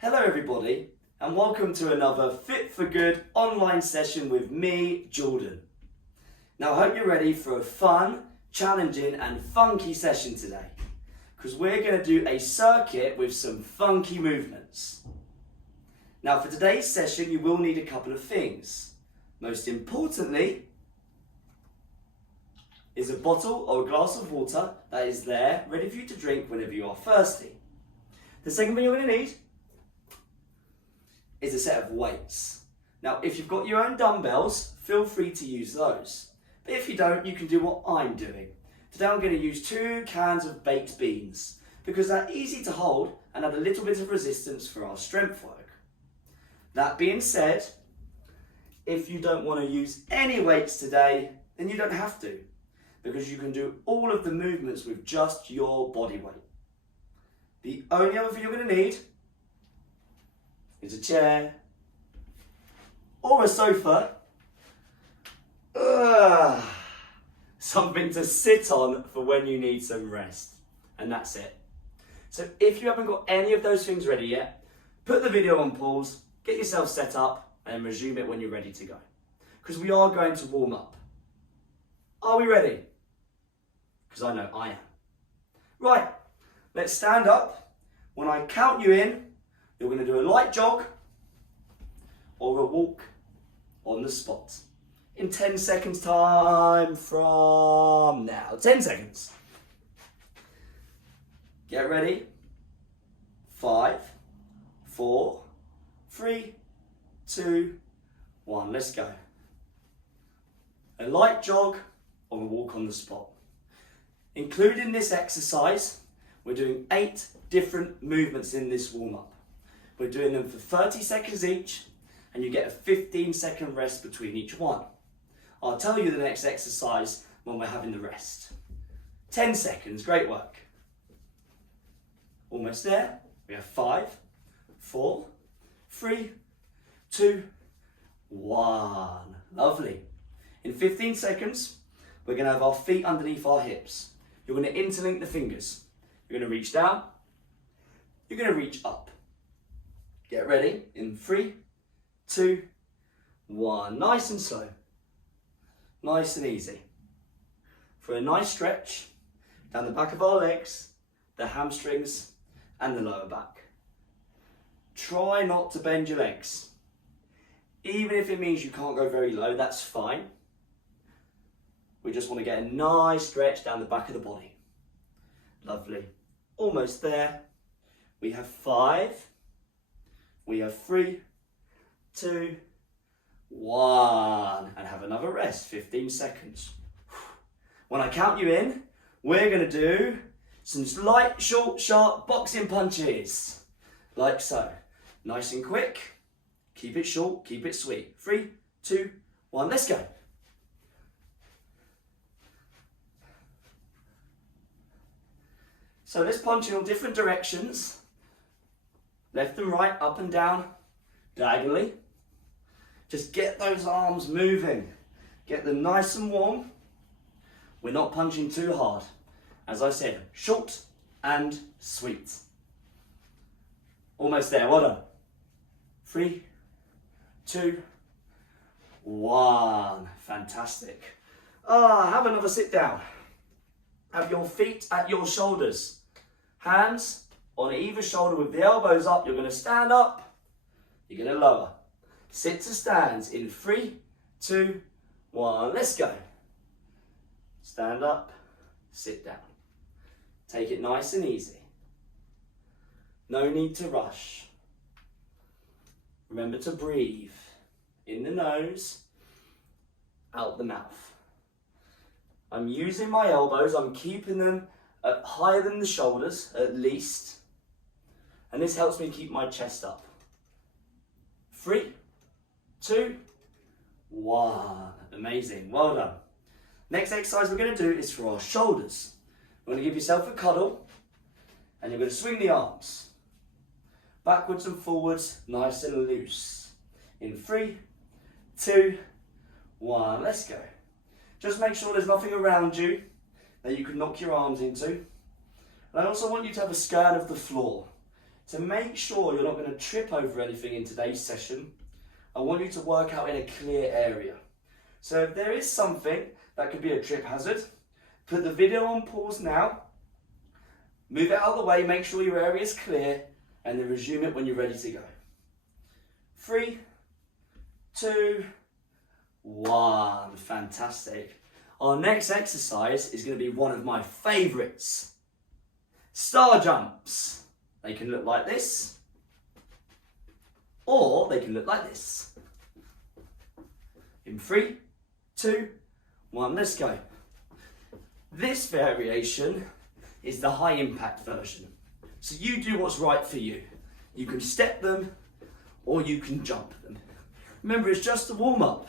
Hello everybody, and welcome to another Fit for Good online session with me, Jordan. Now I hope you're ready for a fun, challenging and funky session today, because we're going to do a circuit with some funky movements. Now for today's session you will need a couple of things. Most importantly is a bottle or a glass of water that is there ready for you to drink whenever you are thirsty. The second thing you're going to need is a set of weights. Now if you've got your own dumbbells, feel free to use those. But if you don't, you can do what I'm doing. Today I'm going to use 2 cans of baked beans because they're easy to hold and add a little bit of resistance for our strength work. That being said, if you don't want to use any weights today, then you don't have to, because you can do all of the movements with just your body weight. The only other thing you're going to need is a chair or a sofa, something to sit on for when you need some rest, and that's it. So if you haven't got any of those things ready yet, put the video on pause, get yourself set up and resume it when you're ready to go, because we are going to warm up. Are we ready? Because I know I am. Right, let's stand up. When I count you in, you're going to do a light jog or a walk on the spot. In 10 seconds time from now. 10 seconds. Get ready. 5, 4, 3, 2, 1. Let's go. A light jog or a walk on the spot. Included in this exercise, we're doing 8 different movements in this warm-up. We're doing them for 30 seconds each, and you get a 15-second rest between each one. I'll tell you the next exercise when we're having the rest. 10 seconds, great work. Almost there. We have 5, 4, 3, 2, 1. Lovely. In 15 seconds, we're going to have our feet underneath our hips. You're going to interlink the fingers. You're going to reach down. You're going to reach up. Get ready in 3, 2, 1. Nice and slow. Nice and easy. For a nice stretch down the back of our legs, the hamstrings and the lower back. Try not to bend your legs. Even if it means you can't go very low, that's fine. We just want to get a nice stretch down the back of the body. Lovely. Almost there. We have 5. We have 3, 2, 1. And have another rest, 15 seconds. When I count you in, we're going to do some light, short, sharp boxing punches. Like so. Nice and quick. Keep it short, keep it sweet. 3, 2, 1, let's go. So let's punch in all different directions. Left and right, up and down, diagonally. Just get those arms moving. Get them nice and warm. We're not punching too hard. As I said, short and sweet. Almost there, well done. 3, 2, 1. Fantastic. Have another sit down. Have your feet at your shoulders. Hands on either shoulder with the elbows up. You're going to stand up. You're going to lower. Sit to stands in 3, 2, 1. Let's go. Stand up. Sit down. Take it nice and easy. No need to rush. Remember to breathe in the nose, out the mouth. I'm using my elbows. I'm keeping them higher than the shoulders, at least. And this helps me keep my chest up. 3, 2, 1. Amazing. Well done. Next exercise we're going to do is for our shoulders. You're going to give yourself a cuddle and you're going to swing the arms backwards and forwards, nice and loose. In 3, 2, 1. Let's go. Just make sure there's nothing around you that you can knock your arms into. And I also want you to have a scan of the floor To make sure you're not going to trip over anything in today's session, I want you to work out in a clear area. So if there is something that could be a trip hazard, put the video on pause now, move it out of the way, make sure your area is clear, and then resume it when you're ready to go. 3, 2, 1. Fantastic. Our next exercise is going to be one of my favourites. Star jumps. They can look like this, or they can look like this. In 3, 2, 1, let's go. This variation is the high impact version. So you do what's right for you. You can step them or you can jump them. Remember, it's just a warm up.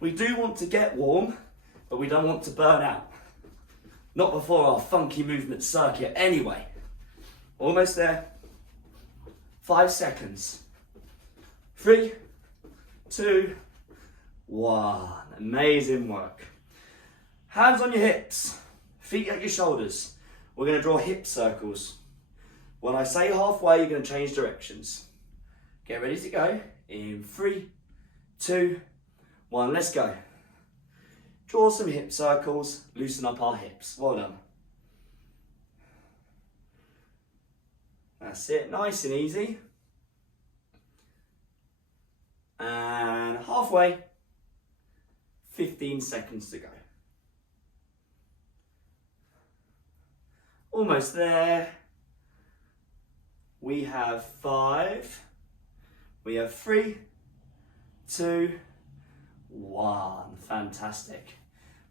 We do want to get warm, but we don't want to burn out. Not before our funky movement circuit anyway. Almost there. 5 seconds. 3, 2, 1. Amazing work. Hands on your hips, feet at your shoulders. We're going to draw hip circles. When I say halfway, you're going to change directions. Get ready to go. In 3, 2, 1, let's go. Draw some hip circles, loosen up our hips. Well done. That's it, nice and easy. And halfway, 15 seconds to go. Almost there. We have 5. We have 3, 2, 1. Fantastic.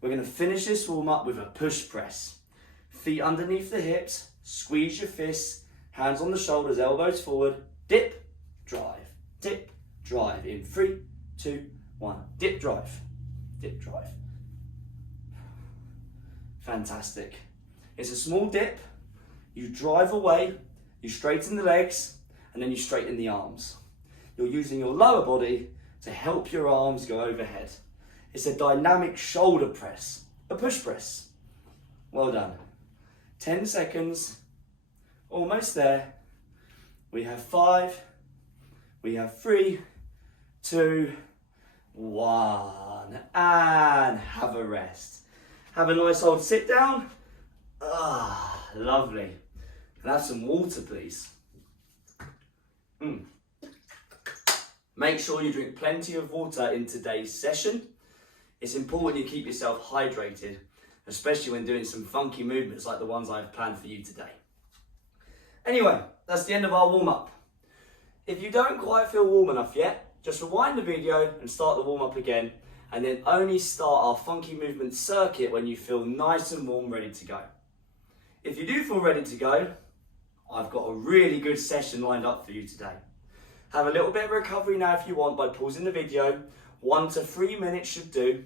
We're going to finish this warm up with a push press. Feet underneath the hips, squeeze your fists, hands on the shoulders, elbows forward, dip, drive, dip, drive. In 3, 2, 1. Dip, drive, dip, drive. Fantastic. It's a small dip. You drive away, you straighten the legs, and then you straighten the arms. You're using your lower body to help your arms go overhead. It's a dynamic shoulder press, a push press. Well done. 10 seconds, almost there. We have 5, we have 3, 2, 1, and have a rest. Have a nice old sit down. Ah, lovely. Can I have some water, please? Make sure you drink plenty of water in today's session. It's important you keep yourself hydrated, especially when doing some funky movements like the ones I've planned for you today. Anyway, that's the end of our warm-up. If you don't quite feel warm enough yet, just rewind the video and start the warm-up again, and then only start our funky movement circuit when you feel nice and warm, ready to go. If you do feel ready to go, I've got a really good session lined up for you today. Have a little bit of recovery now if you want by pausing the video. 1 to 3 minutes should do.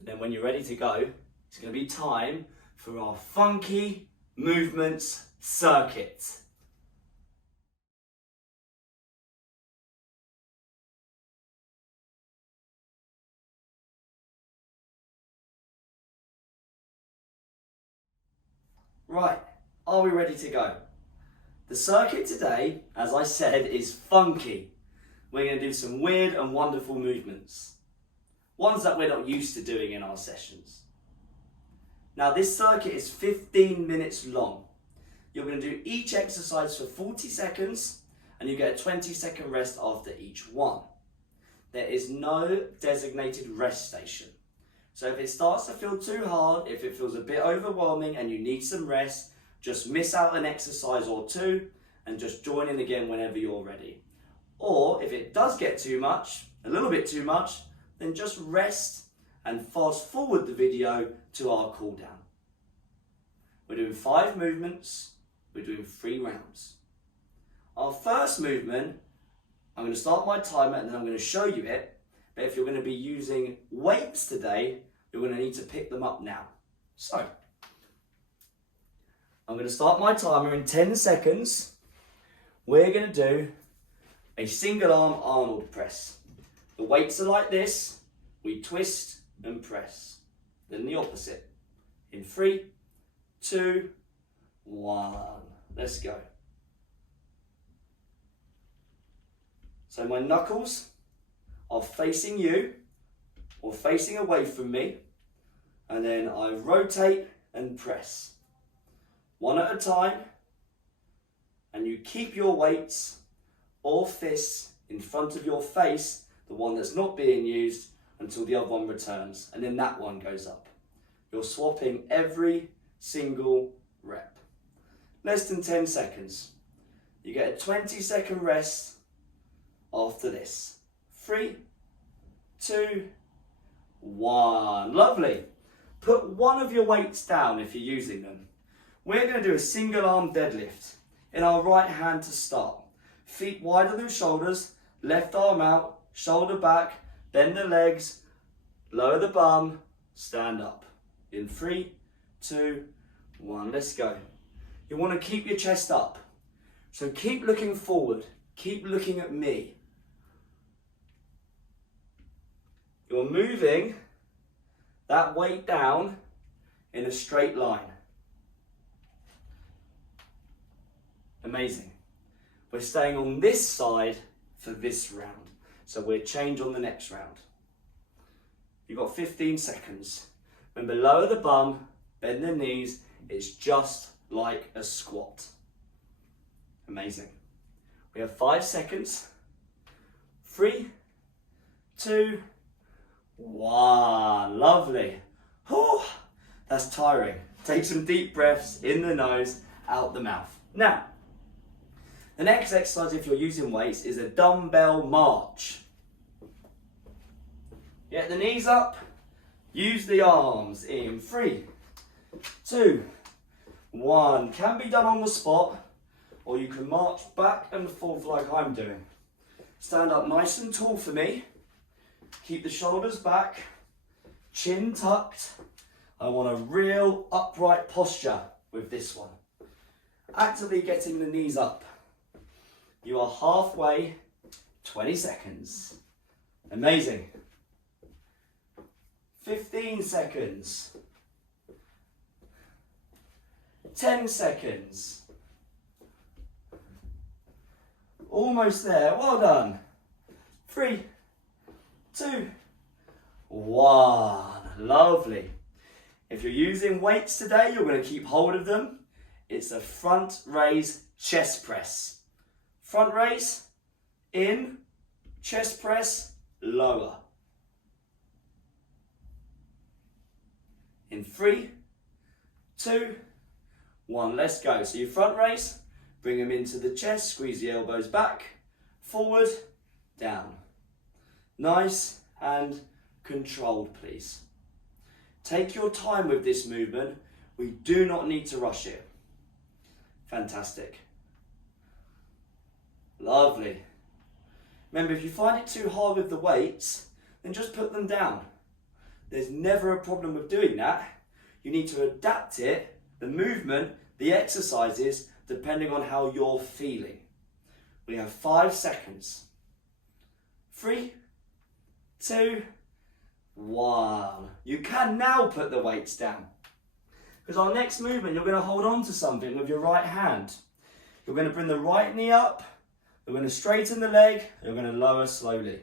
And then when you're ready to go, it's going to be time for our funky movements circuit. Right, are we ready to go? The circuit today, as I said, is funky. We're going to do some weird and wonderful movements. Ones that we're not used to doing in our sessions. Now this circuit is 15 minutes long. You're going to do each exercise for 40 seconds and you get a 20-second rest after each one. There is no designated rest station. So if it starts to feel too hard, if it feels a bit overwhelming and you need some rest, just miss out an exercise or two and just join in again whenever you're ready. Or if it does get too much, a little bit too much, then just rest and fast forward the video to our cool down. We're doing 5 movements, we're doing 3 rounds. Our first movement, I'm going to start my timer and then I'm going to show you it, but if you're going to be using weights today, you're going to need to pick them up now. So, I'm going to start my timer in 10 seconds. We're going to do a single arm Arnold press. The weights are like this. We twist and press. Then the opposite. In 3, 2, 1. Let's go. So my knuckles are facing you or facing away from me, and then I rotate and press. One at a time, and you keep your weights or fists in front of your face, the one that's not being used, until the other one returns, and then that one goes up. You're swapping every single rep. Less than 10 seconds. You get a 20-second rest after this. 3, 2, 1. Lovely. Put one of your weights down if you're using them. We're going to do a single arm deadlift in our right hand to start. Feet wider than shoulders, left arm out, shoulder back, bend the legs, lower the bum, stand up. In 3, 2, 1, let's go. You want to keep your chest up. So keep looking forward, keep looking at me. You're moving that weight down in a straight line. Amazing. We're staying on this side for this round. So we'll change on the next round. You've got 15 seconds. Remember, lower the bum, bend the knees. It's just like a squat. Amazing. We have 5 seconds. 3, 2, 1. Lovely. Whew, that's tiring. Take some deep breaths in the nose, out the mouth. Now, the next exercise, if you're using weights, is a dumbbell march. Get the knees up, use the arms in 3, 2, 1. Can be done on the spot, or you can march back and forth like I'm doing. Stand up nice and tall for me. Keep the shoulders back, chin tucked. I want a real upright posture with this one. Actively getting the knees up. You are halfway, 20 seconds. Amazing. 15 seconds. 10 seconds. Almost there, well done. 3, 2, 1. Lovely. If you're using weights today, you're going to keep hold of them. It's a front raise chest press. Front raise, in, chest press, lower. In 3, 2, 1, let's go. So your front raise, bring them into the chest, squeeze the elbows back, forward, down. Nice and controlled, please. Take your time with this movement. We do not need to rush it. Fantastic. Lovely. Remember, if you find it too hard with the weights, then just put them down. There's never a problem with doing that. You need to adapt it, the movement, the exercises, depending on how you're feeling. We have 5 seconds. 3, 2, 1. You can now put the weights down. Because our next movement, you're going to hold on to something with your right hand. You're going to bring the right knee up. You're going to straighten the leg. You're going to lower slowly.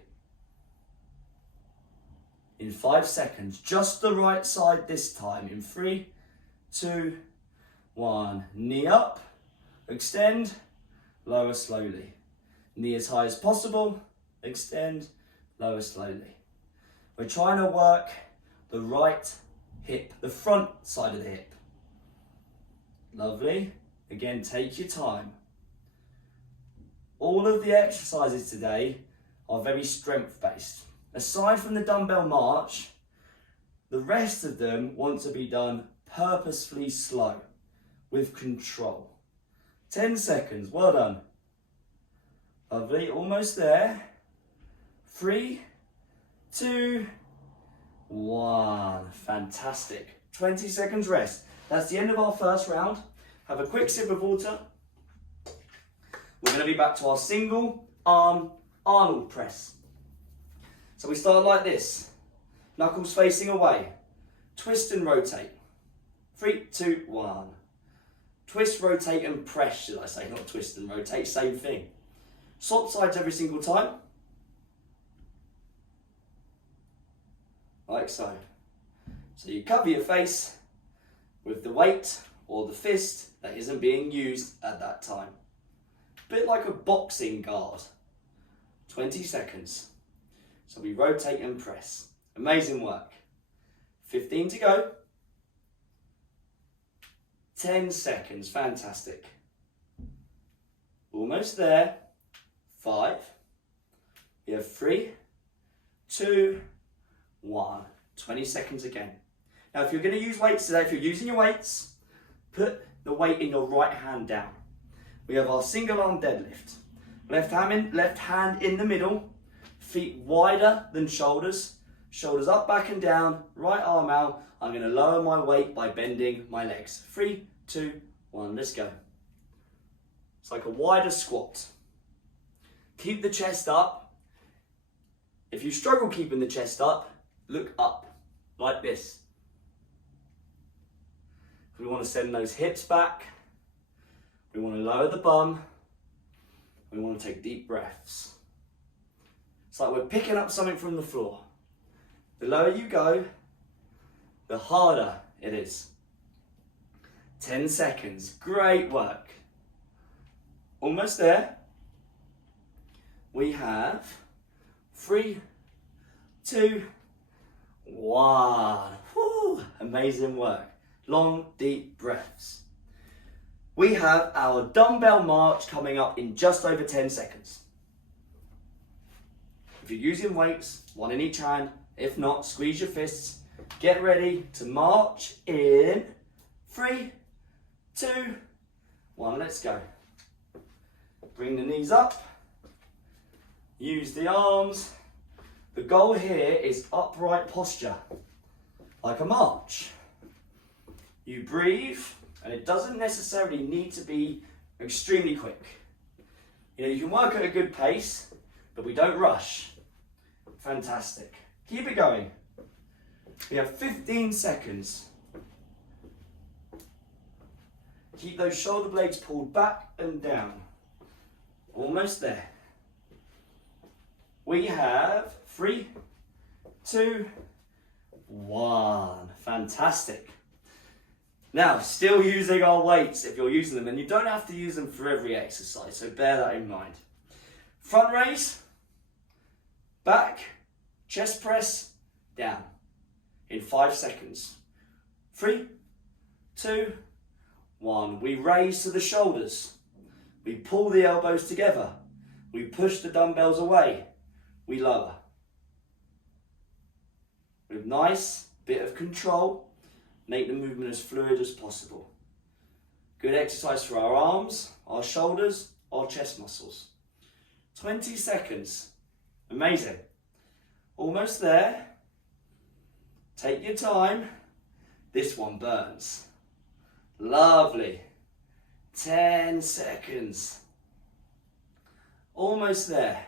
In 5 seconds, just the right side this time. In 3, 2, 1. Knee up, extend, lower slowly. Knee as high as possible, extend, lower slowly. We're trying to work the right hip, the front side of the hip. Lovely. Again, take your time. All of the exercises today are very strength-based. Aside from the dumbbell march, the rest of them want to be done purposefully slow, with control. 10 seconds, well done. Lovely, almost there. 3, 2, 1. Fantastic. 20 seconds rest. That's the end of our first round. Have a quick sip of water. We're going to be back to our single arm Arnold press. So we start like this. Knuckles facing away. Twist and rotate. 3, 2, 1. Twist, rotate and press, should I say. Not twist and rotate, same thing. Swap sides every single time. like so. So you cover your face with the weight or the fist that isn't being used at that time. A bit like a boxing guard. 20 seconds. So we rotate and press. Amazing work. 15 to go. 10 seconds, fantastic. Almost there. 5. We have 3, 2, 1. 20 seconds again. Now if you're going to use weights today, if you're using your weights, put the weight in your right hand down. We have our single arm deadlift. Left hand in the middle, feet wider than shoulders, shoulders up, back and down, right arm out. I'm going to lower my weight by bending my legs. 3, 2, 1, let's go. It's like a wider squat. Keep the chest up. If you struggle keeping the chest up, look up, like this. We want to send those hips back. We want to lower the bum. We want to take deep breaths. It's like we're picking up something from the floor. The lower you go, the harder it is. 10 seconds, great work. Almost there. We have 3, 2, 1. Woo, amazing work. Long, deep breaths. We have our dumbbell march coming up in just over 10 seconds. If you're using weights, one in each hand. If not, squeeze your fists. Get ready to march in 3, 2, 1. Let's go. Bring the knees up. Use the arms. The goal here is upright posture, like a march. You breathe, and it doesn't necessarily need to be extremely quick. You can work at a good pace, but we don't rush. Fantastic. Keep it going. We have 15 seconds. Keep those shoulder blades pulled back and down. Almost there. We have 3, 2, 1. Fantastic. Now, still using our weights if you're using them, and you don't have to use them for every exercise, so bear that in mind. Front raise, back, chest press, down in 5 seconds. 3, 2, 1. We raise to the shoulders. We pull the elbows together. We push the dumbbells away. We lower. With nice bit of control, make the movement as fluid as possible. Good exercise for our arms, our shoulders, our chest muscles. 20 seconds. Amazing. Almost there. Take your time. This one burns. Lovely. 10 seconds. Almost there.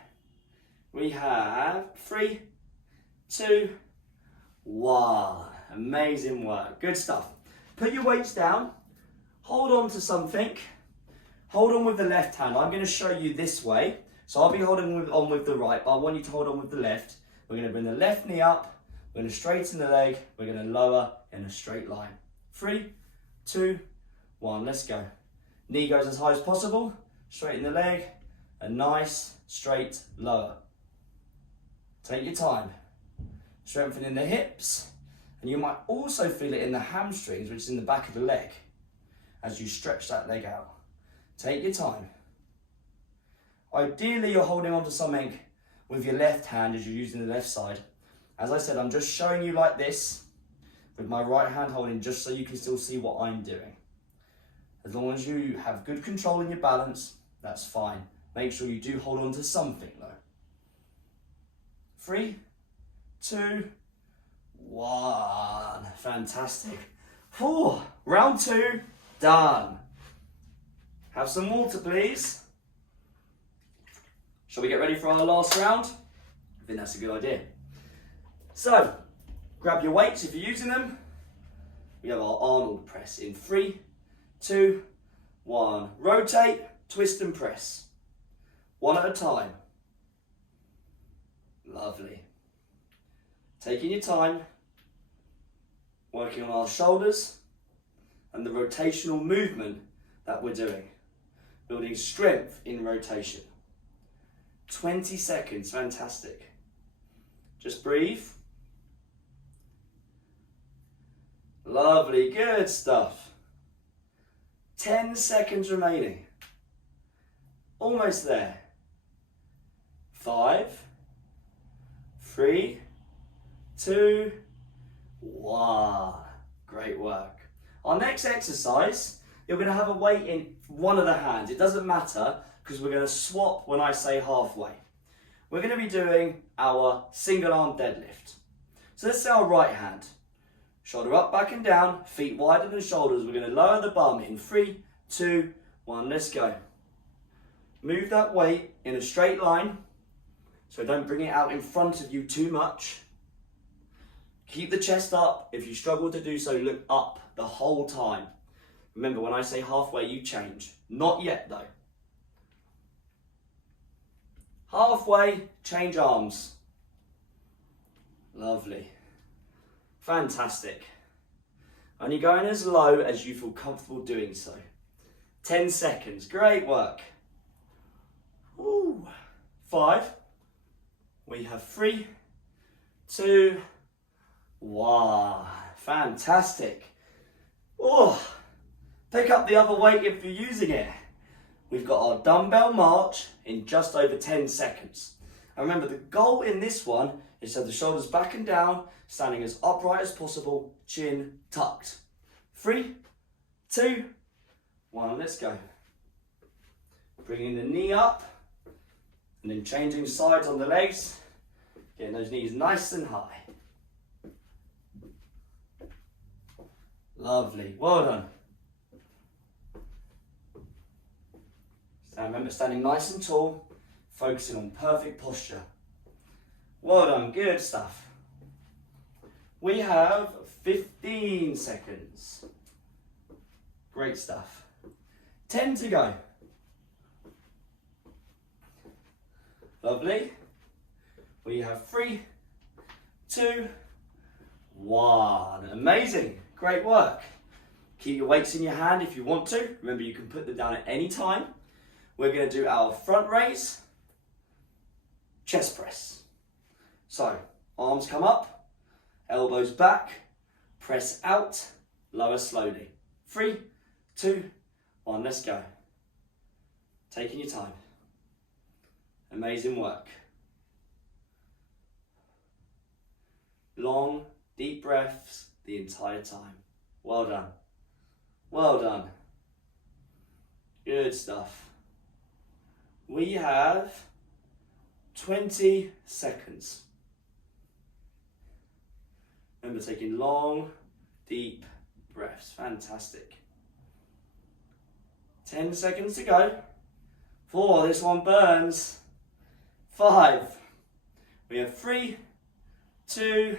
We have 3, 2, 1. Amazing work. Good stuff. Put your weights down. Hold on to something. Hold on with the left hand. I'm going to show you this way. So I'll be holding on with the right, but I want you to hold on with the left. We're going to bring the left knee up. We're going to straighten the leg. We're going to lower in a straight line. 3, 2, 1. Let's go. Knee goes as high as possible. Straighten the leg. A nice, straight, lower. Take your time. Strengthening the hips. And you might also feel it in the hamstrings, which is in the back of the leg, as you stretch that leg out. Take your time. Ideally, you're holding on to something with your left hand as you're using the left side. As I said, I'm just showing you like this, with my right hand holding, just so you can still see what I'm doing. As long as you have good control in your balance, that's fine. Make sure you do hold on to something though. 3, 2, 1. Fantastic. Round 2, done. Have some water, please. Shall we get ready for our last round? I think that's a good idea. So, grab your weights if you're using them. We have our Arnold press in 3, 2, 1. Rotate, twist and press. One at a time. Lovely. Taking your time. Working on our shoulders and the rotational movement that we're doing. Building strength in rotation. 20 seconds, fantastic. Just breathe. Lovely, good stuff. 10 seconds remaining. Almost there. 5, 3, 2, 1. Great work. Our next exercise, you're going to have a weight in one of the hands. It doesn't matter because we're going to swap when I say halfway. We're going to be doing our single arm deadlift. So let's say our right hand. Shoulder up, back and down, feet wider than shoulders. We're going to lower the bum in 3, 2, 1, let's go. Move that weight in a straight line, so don't bring it out in front of you too much. Keep the chest up. If you struggle to do so, look up the whole time. Remember, when I say halfway, you change. Not yet though. Halfway, change arms. Lovely. Fantastic. Only going as low as you feel comfortable doing so. 10 seconds, great work. Ooh. 5. We have 3, 2, 1. Fantastic. Oh, pick up the other weight if you're using it. We've got our dumbbell march in just over 10 seconds. And remember, the goal in this one is to have the shoulders back and down, standing as upright as possible, chin tucked. 3, 2, 1, let's go. Bringing the knee up, and then changing sides on the legs, getting those knees nice and high. Lovely, well done. Remember, standing nice and tall, focusing on perfect posture. Well done, good stuff. We have 15 seconds. Great stuff. 10 to go. Lovely. We have 3, 2, 1. Amazing, great work. Keep your weights in your hand if you want to. Remember, you can put them down at any time. We're going to do our front raise, chest press. So, arms come up, elbows back, press out, lower slowly. 3, 2, 1, let's go. Taking your time. Amazing work. Long, deep breaths the entire time. Well done. Well done. Good stuff. We have 20 seconds. Remember, taking long, deep breaths. Fantastic. 10 seconds to go. 4, this one burns. 5. We have 3, 2,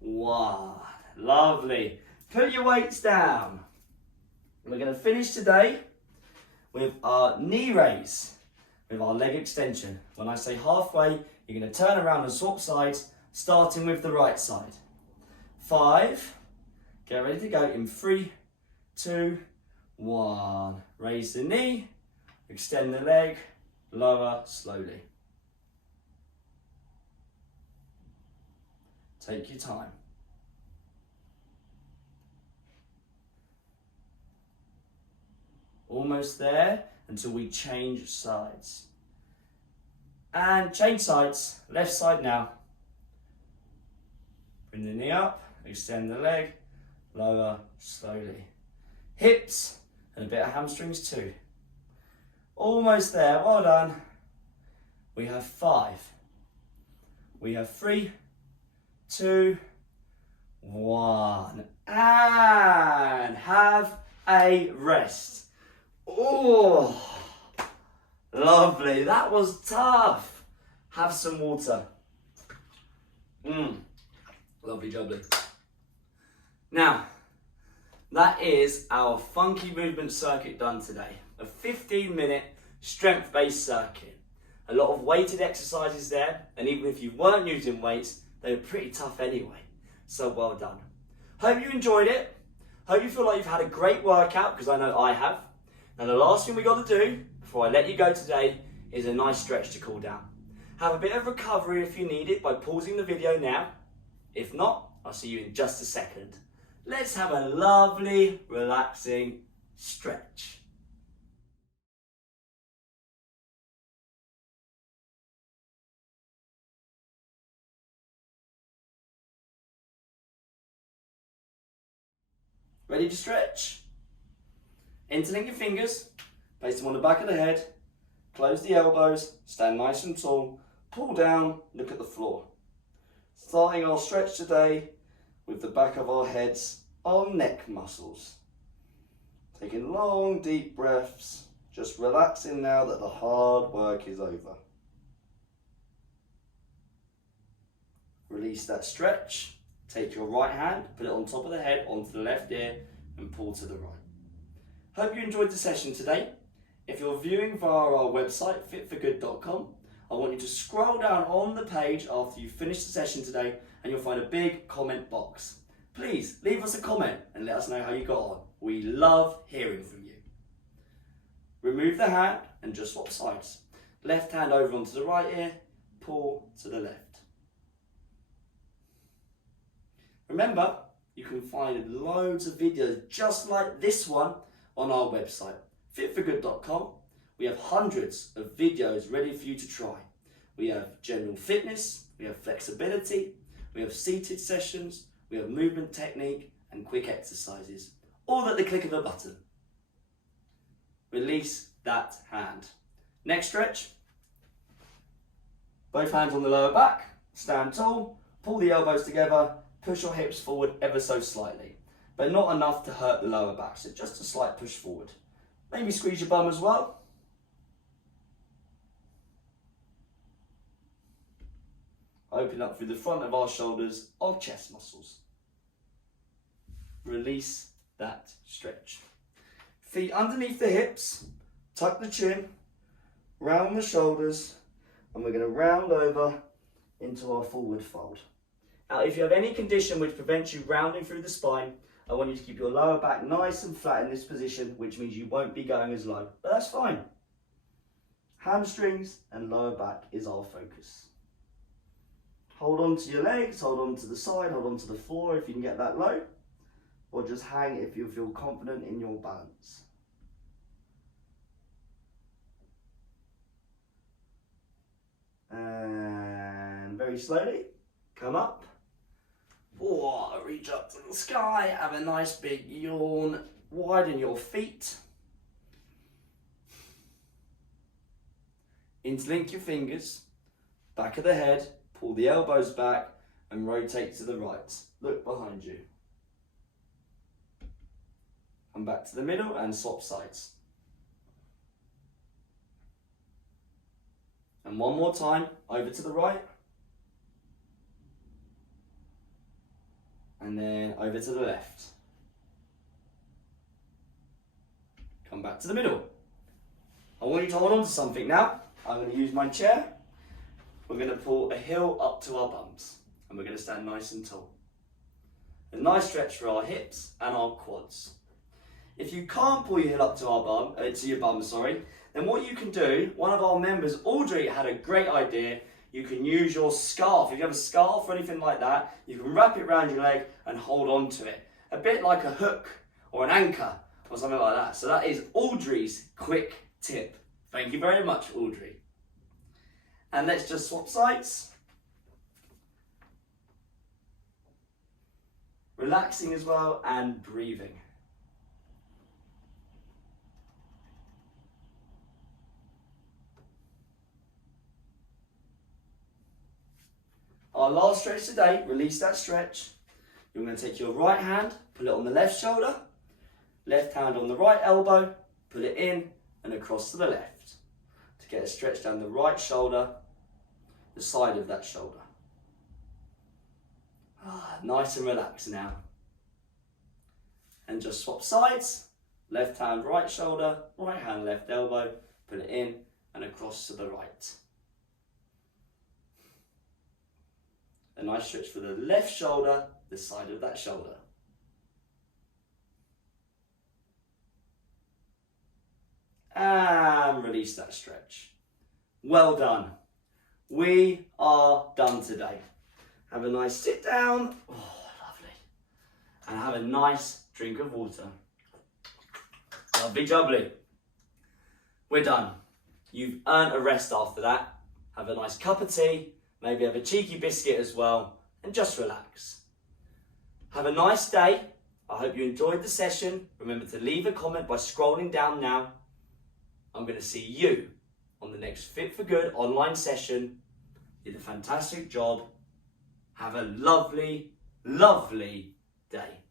1. Lovely. Put your weights down. We're going to finish today with our knee raise, with our leg extension. When I say halfway, you're going to turn around and swap sides, starting with the right side. 5. Get ready to go in 3, 2, 1. Raise the knee, extend the leg, lower slowly. Take your time. Almost there until we change sides. And change sides, left side now. Bring the knee up, extend the leg, lower slowly. Hips and a bit of hamstrings too. Almost there, well done. We have 5. We have 3, 2, 1. And have a rest. Oh, lovely. That was tough. Have some water. Lovely jubbly. Now, that is our funky movement circuit done today. A 15-minute strength-based circuit. A lot of weighted exercises there, and even if you weren't using weights, they were pretty tough anyway. So well done. Hope you enjoyed it. Hope you feel like you've had a great workout, because I know I have. And the last thing we got to do before I let you go today is a nice stretch to cool down. Have a bit of recovery if you need it by pausing the video now. If not, I'll see you in just a second. Let's have a lovely, relaxing stretch. Ready to stretch? Interlink your fingers, place them on the back of the head, close the elbows, stand nice and tall, pull down, look at the floor. Starting our stretch today with the back of our heads, our neck muscles. Taking long, deep breaths, just relaxing now that the hard work is over. Release that stretch. Take your right hand, put it on top of the head, onto the left ear, and pull to the right. Hope you enjoyed the session today. If you're viewing via our website, fitforgood.com, I want you to scroll down on the page after you finish the session today, and you'll find a big comment box. Please leave us a comment and let us know how you got on. We love hearing from you. Remove the hand and just swap sides. Left hand over onto the right ear, pull to the left. Remember, you can find loads of videos just like this one on our website, fitforgood.com. We have hundreds of videos ready for you to try. We have general fitness, we have flexibility, we have seated sessions, we have movement technique and quick exercises, all at the click of a button. Release that hand. Next stretch. Both hands on the lower back, stand tall, pull the elbows together, push your hips forward ever so slightly, but not enough to hurt the lower back, so just a slight push forward. Maybe squeeze your bum as well. Open up through the front of our shoulders, our chest muscles. Release that stretch. Feet underneath the hips, tuck the chin, round the shoulders, and we're going to round over into our forward fold. Now, if you have any condition which prevents you rounding through the spine, I want you to keep your lower back nice and flat in this position, which means you won't be going as low, but that's fine. Hamstrings and lower back is our focus. Hold on to your legs, hold on to the side, hold on to the floor if you can get that low, or just hang if you feel confident in your balance. And very slowly, come up. Oh, reach up to the sky, have a nice big yawn, widen your feet. Interlink your fingers, back of the head, pull the elbows back and rotate to the right. Look behind you. Come back to the middle and swap sides. And one more time, over to the right. And then over to the left. Come back to the middle. I want you to hold on to something now. I'm going to use my chair. We're going to pull a heel up to our bums. And we're going to stand nice and tall. A nice stretch for our hips and our quads. If you can't pull your heel up to your bum, then what you can do, one of our members, Audrey, had a great idea. You can use your scarf. If you have a scarf or anything like that, you can wrap it around your leg and hold on to it. A bit like a hook or an anchor or something like that. So that is Audrey's quick tip. Thank you very much, Audrey. And let's just swap sides. Relaxing as well and breathing. Our last stretch today, release that stretch. You're going to take your right hand, put it on the left shoulder, left hand on the right elbow, put it in and across to the left to get a stretch down the right shoulder, the side of that shoulder. Nice and relaxed now. And just swap sides, left hand, right shoulder, right hand, left elbow, put it in and across to the right. A nice stretch for the left shoulder, the side of that shoulder. and release that stretch. Well done. We are done today. Have a nice sit down. Oh, lovely. And have a nice drink of water. Lovely jubbly. We're done. You've earned a rest after that. Have a nice cup of tea, maybe have a cheeky biscuit as well, and just relax. Have a nice day. I hope you enjoyed the session. Remember to leave a comment by scrolling down now. I'm going to see you on the next Fit for Good online session. You did a fantastic job. Have a lovely, lovely day.